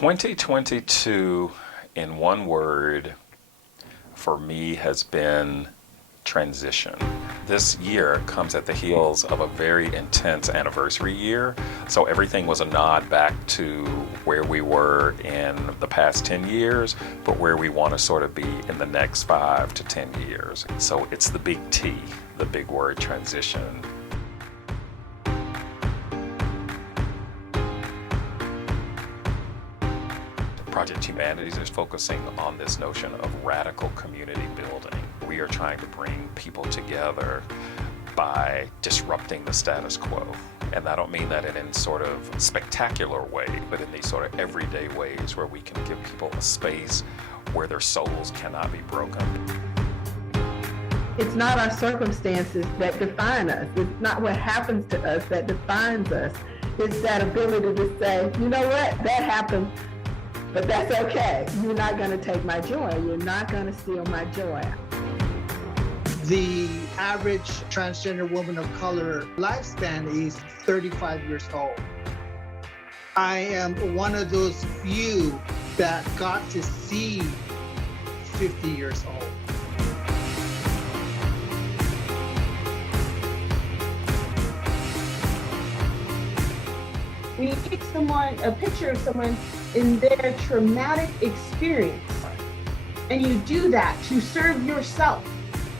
2022, in one word, for me has been transition. This year comes at the heels of a very intense anniversary year, so everything was a nod back to where we were in the past 10 years, but where we want to sort of be in the next 5 to 10 years. So it's the big T, the big word, transition. Project Humanities is focusing on this notion of radical community building. We are trying to bring people together by disrupting the status quo. And I don't mean that in any sort of spectacular way, but in these sort of everyday ways where we can give people a space where their souls cannot be broken. It's not our circumstances that define us. It's not what happens to us that defines us. It's that ability to say, you know what, that happened, but that's okay. You're not going to take my joy. You're not going to steal my joy. The average transgender woman of color lifespan is 35 years old. I am one of those few that got to see 50 years old. When you take a picture of someone in their traumatic experience, and you do that to serve yourself,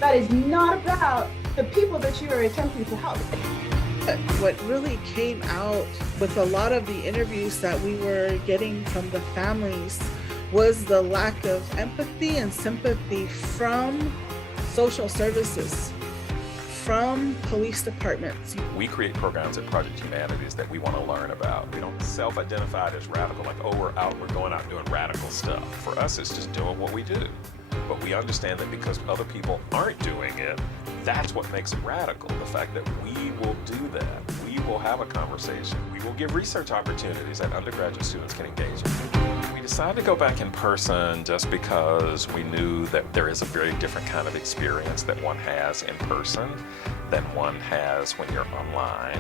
that is not about the people that you are attempting to help. What really came out with a lot of the interviews that we were getting from the families was the lack of empathy and sympathy from social services, from police departments. We create programs at Project Humanities that we want to learn about. We don't self-identify as radical, like, oh, we're going out doing radical stuff. For us, it's just doing what we do. But we understand that because other people aren't doing it, that's what makes it radical. The fact that we will do that. We will have a conversation. We will give research opportunities that undergraduate students can engage in. We decided to go back in person just because we knew that there is a very different kind of experience that one has in person than one has when you're online.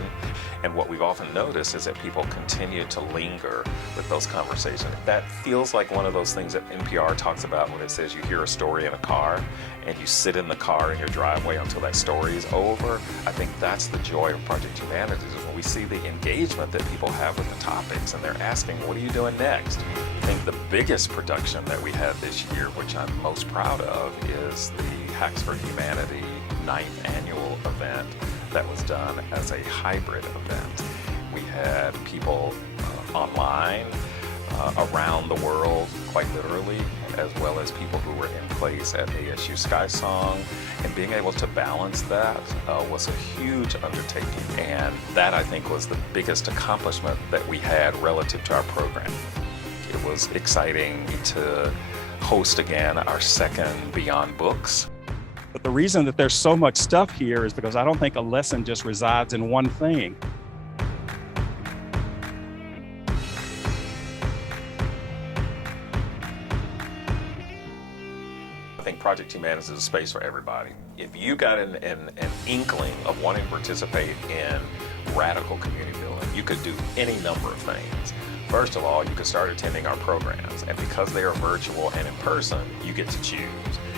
And what we've often noticed is that people continue to linger with those conversations. That feels like one of those things that NPR talks about when it says you hear a story in a car and you sit in the car in your driveway until that story is over. I think that's the joy of Project Humanities, is when we see the engagement that people have with the topics and they're asking, what are you doing next? I think the biggest production that we had this year, which I'm most proud of, is the Hacks for Humanity 9th annual event that was done as a hybrid event. We had people online, around the world, quite literally, as well as people who were in place at ASU SkySong. And being able to balance that was a huge undertaking. And that, I think, was the biggest accomplishment that we had relative to our program. It was exciting to host again our second Beyond Books. But the reason that there's so much stuff here is because I don't think a lesson just resides in one thing. I think Project Humanities is a space for everybody. If you got an inkling of wanting to participate in radical community building, you could do any number of things. First of all, you could start attending our programs, and because they are virtual and in person, you get to choose.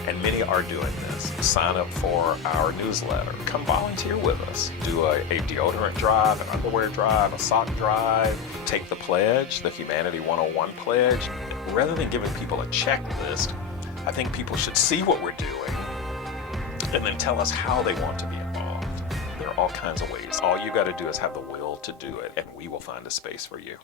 And many are doing this. Sign up for our newsletter. Come volunteer with us. Do a deodorant drive, an underwear drive, a sock drive. Take the pledge, the Humanity 101 pledge. Rather than giving people a checklist, I think people should see what we're doing and then tell us how they want to be involved. There are all kinds of ways. All you got to do is have the will to do it, and we will find a space for you.